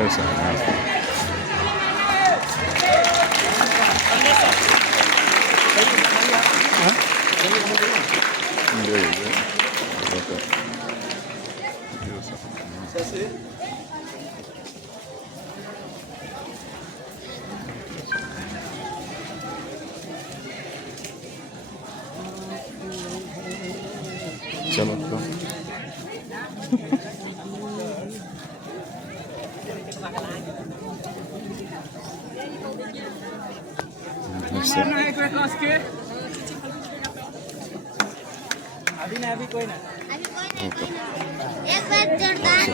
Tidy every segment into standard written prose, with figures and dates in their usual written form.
ऐसा है। चलो तो अभी कोई ना एक बार जोरदार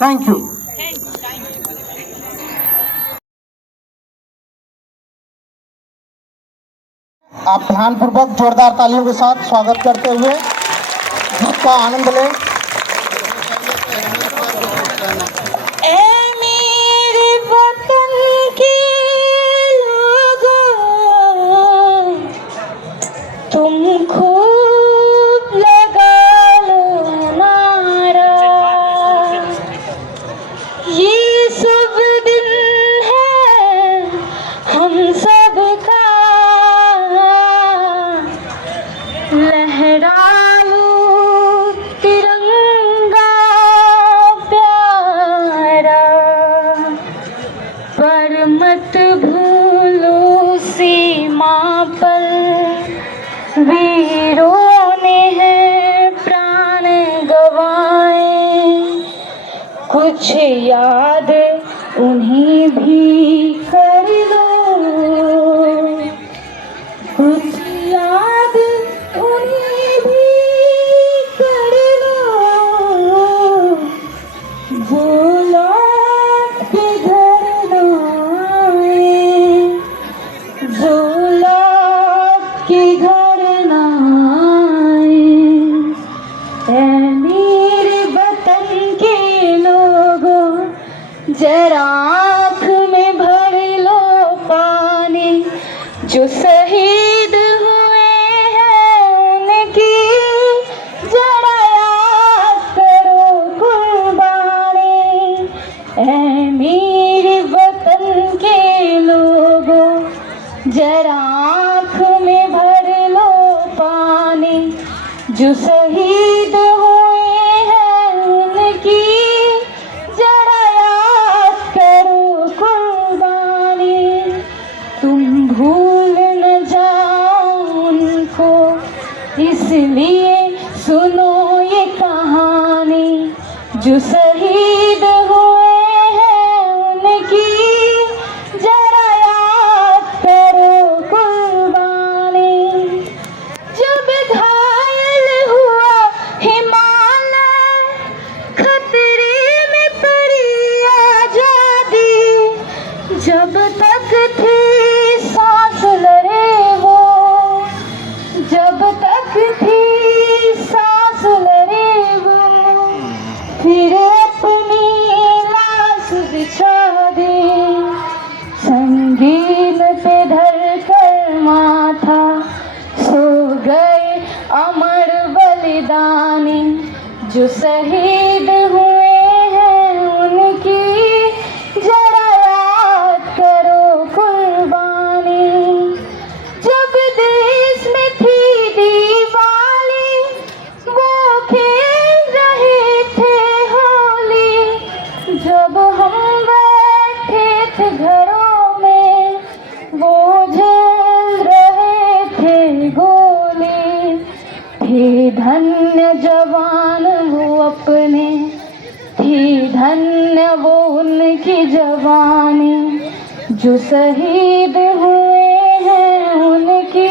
थैंक यू। आप ध्यानपूर्वक जोरदार तालियों के साथ स्वागत करते हुए गीत का आनंद लें। मत भूलो सीमा पर वीरों ने है प्राण गवाए, कुछ याद उन्हें भी कर लो, कुछ याद उन्हें भी कर लो, भूलो जरा आँख में भर लो पानी, जो शहीद हुए हैं उनकी जरा याद करो कुर्बानी। ऐ मेरे वतन के लोगों जरा आँख में भर लो पानी, जो शहीद हुए हैं उनकी तुम भूल न जाओ उनको, इसलिए सुनो ये कहानी, जो शहीद हुए हैं उनकी जरा याद करो कुर्बानी। जब घायल हुआ हिमालय, खतरे में पड़ी आजादी, जब तक थी सांस लड़े वो, जब तक थी सांस लड़े वो, फिर अपनी लाश बिछा दी। संगीन पे धर कर माथा, सो गए अमर बलिदानी, जो शहीद हुए हैं उनकी जरा याद करो कुर्बानी। जब देश में थी दिवाली, वो खेल रहे थे होली, जब हम बैठे थे घरों में, वो झेल रहे थे गोली। थे धन्य जवान वो अपने, थी धन्य वो उनकी जवानी, जो शहीद हुए हैं उनकी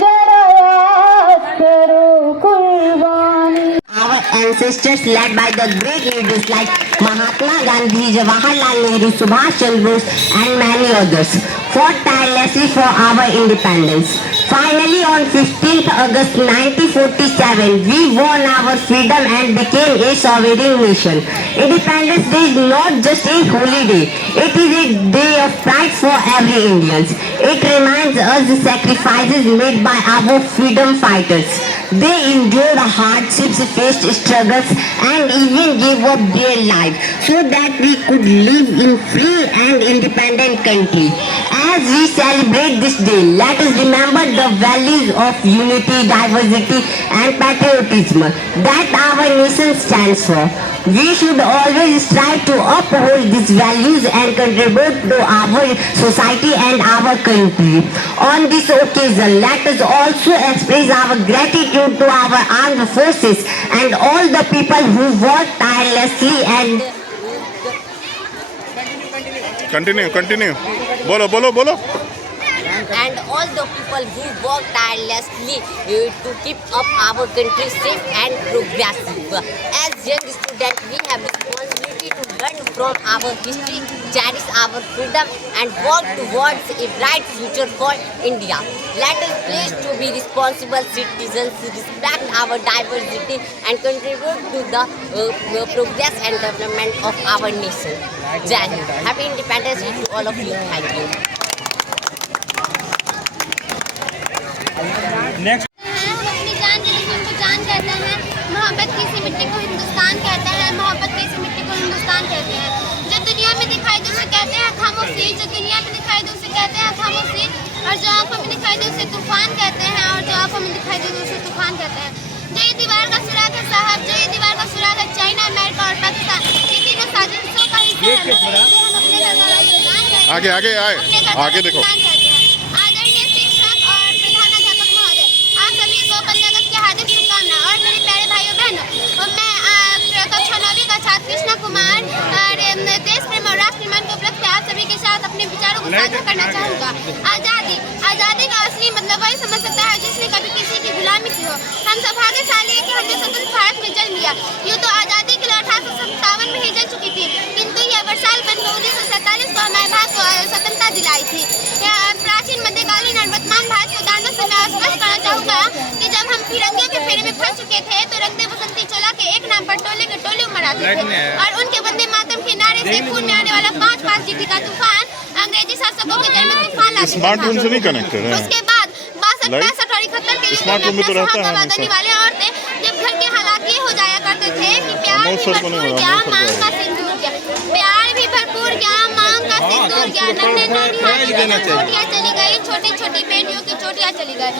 जरा याद करो कुर्बानी। Our ancestors led by the great leaders like Mahatma Gandhi, Jawaharlal Nehru, Subhash Chandra Bose and many others fought tirelessly for our independence. Finally, on 15th August 1947, we won our freedom and became a sovereign nation. Independence Day is not just a holiday, it is a day of pride for every Indian. It reminds us the sacrifices made by our freedom fighters. They endured hardships, faced struggles and even gave up their lives so that we could live in free and independent country. As we celebrate this day, let us remember the values of unity, diversity and patriotism that our nation stands for. We should always strive to uphold these values and contribute to our society and our country. On this occasion, let us also express our gratitude to our armed forces and all the people who work tirelessly and Continue. बोलो. and all the people who work tirelessly to keep up our country safe and progressive. As young students, we have responsibility to learn from our history, cherish our freedom and work towards a bright future for India. Let us pledge to be responsible citizens, respect our diversity and contribute to the progress and development of our nation. Jai Hind. Happy Independence Day to all of you. Thank you. हम अपनी जान के लिए उनको जान कहते हैं। मोहब्बत की इसी मिट्टी को हिंदुस्तान कहते हैं। मोहब्बत की इसी मिट्टी को हिंदुस्तान कहते हैं। जो दुनिया में दिखाई दे उसे कहते हैं खामोशी, जो दुनिया में दिखाई दे उसे कहते हैं खामोशी, और जो आंखों में दिखाई दे उसे तूफान कहते हैं, और जो आंखों में दिखाई दे उसे तूफान कहते हैं। जो ये दीवार का सुराग है साहब, जो ये दीवार का सुराग है चाइना, अमेरिका और पाकिस्तान, ये तीनों साजिशों का हिस्सा है। आगे देखो। आदरणीय शिक्षक और प्रधानाध्यापक महोदय, आप सभी को 15 अगस्त की हार्दिक शुभकामनाएं। और मेरे प्यारे भाइयों बहनों, मैं कक्षा 9वीं का छात्र कृष्णा कुमार और देश प्रेम और राष्ट्र निर्माण के उपलक्ष्य में आप सभी के साथ अपने विचारों को साझा करना चाहूँगा। आज़ादी का असली मतलब वही समझ सकता है जिसने कभी किसी की गुलामी की हो। हम सौभाग्यशाली है कि हमने स्वतंत्र भारत में जन्म लिया। यूँ तो आज़ादी के लिए 1857 में ही जल चुकी थी, किंतु यह वर्षाल बनकर 1947 को हमारे भारत को स्वतंत्रता दिलाई थी। प्राचीन मध्यकालीन और वर्तमान भारत के उदाहरणों से मैं स्पष्ट करना चाहूँगा कि जब हम फिरंगियों के फेरे में फंस चुके थे तो रंगदे बसंती चोला के एक नाम पर टोले के टोले उमड़ आते थे, और उनके वंदे मातरम के नारे से खून में आने वाला 5-5 डिग्री का तूफान अंग्रेजी शासकों के दिल में तूफान ला देता था। से नहीं कनेक्टेड है। उसके बाद 62, 65 और 71 के युग में अपना सुहाग गवाने वाले औरतें जब घर के हालात ये हो जाया करते थे कि प्यार भी भरपूर गया, मांग का सिंदूर गया, प्यार भी भरपूर गया, मांग का सिंदूर गया, नन्हे नन्ही चोटियाँ चली गई, छोटी छोटी बेटियों की चोटियाँ चली गई,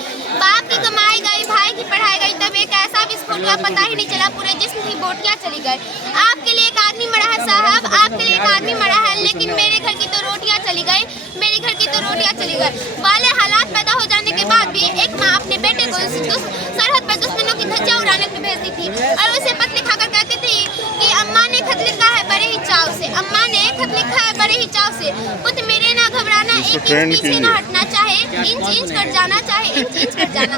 बाप की कमाई गई, भाई की पढ़ाई गई, तब एक ऐसा विस्फोट हुआ पता ही नहीं चला, पूरे जिस्म की बोटियाँ चली गई। आपके लिए एक आदमी मरा है साहब, आपके लिए एक आदमी मरा है, लेकिन मेरे घर की तो रोटियाँ चली गई, मेरे घर की तो रोटियाँ चली गई। वाले हालात पैदा हो जाने के बाद भी एक माँ अपने बेटे को को सरहद पर दुश्मनों की धज्जियां उड़ाने के लिए भेजती थी। और उसे पत्र लिखाकर कहती थी कि अम्मा ने खत लिखा है बड़े ही चाव से, अम्मा ने खत लिखा है बड़े ही चाव से, पुत्र मेरे ना घबराना, एक इंच पीछे ना हटना, चाहे इंच इंच कट जाना, चाहे इंच इंच कट जाना।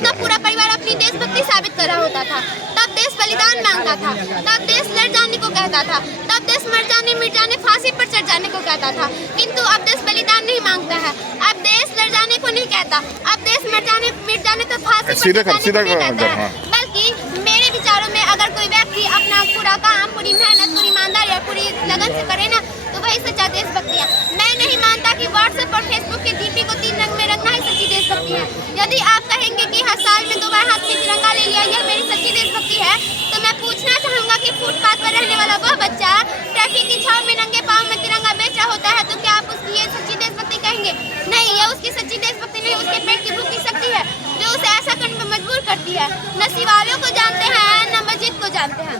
तब पूरा परिवार अपनी देशभक्ति साबित कर रहा होता था। तब देश बलिदान मांगता था, तब देश लड़ जाने को कहता था, तब देश मर जाने मिट जाने फांसी पर चढ़ जाने को कहता था। किंतु अब देश बलिदान नहीं मांगता है, अब देश लड़ जाने को नहीं कहता, अब देश मर जाने मिट जाने तो फांसी पर चढ़ जाने को नहीं कहता है। बल्कि मेरे विचारों में अगर कोई व्यक्ति अपना पूरा काम, पूरी मेहनत, पूरी ईमानदारी और पूरी लगन से करे ना, तो वही सच्चा देशभक्ति है। मैं नहीं मानता कि व्हाट्सएप और फेसबुक के डीपी को 3 रंग में रखना ही सच्ची देशभक्ति है। यदि आप कहेंगे कि हर साल में 2 बार हाथ में तिरंगा ले लिया यह मेरी सच्ची देशभक्ति है, तो मैं पूछना चाहूंगा कि फुटपाथ पर रहने वाला वह बच्चा ट्रैफिक की छाव में नंगे पांव में तिरंगा बेच रहा होता है, तो क्या आप उसकी ये सच्ची देशभक्ति कहेंगे? नहीं, यह उसकी सच्ची देशभक्ति नहीं, उसके पेट की भूख की शक्ति है जो उसे ऐसा करने पर मजबूर करती है। नसी वालों को जानते हैं न मस्जिद को जानते हैं,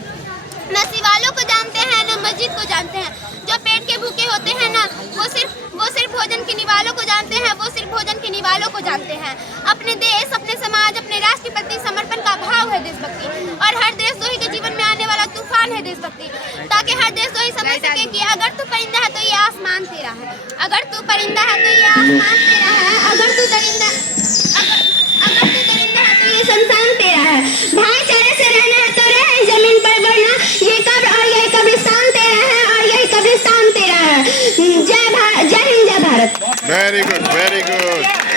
नसी वालों को जानते हैं न मस्जिद को जानते हैं। जो पेट के भूखे होते हैं ना, वो सिर्फ भोजन के निवालों को जानते हैं, वो सिर्फ भोजन के निवालों को जानते हैं। अपने देश, अपने समाज, अपने राष्ट्र के प्रति समर्पण का भाव है देशभक्ति। और हर देशद्रोही के जीवन में आने वाला तूफान है देशभक्ति, ताकि हर देशद्रोही समझ सके कि अगर तू परिंदा है तो ये आसमान तेरा है, अगर तू परिंदा है तो ये आसमान तेरा है, अगर तू दरिंदा है तो ये शमशान तेरा है। भाईचारे से रहना है तो रह जमीन पर, वरना ये कब्र और यही कब्रिस्तान तेरा है, और यही कब्रिस्तान तेरा है। जय हिंद, जय Bharat. Very good, very good.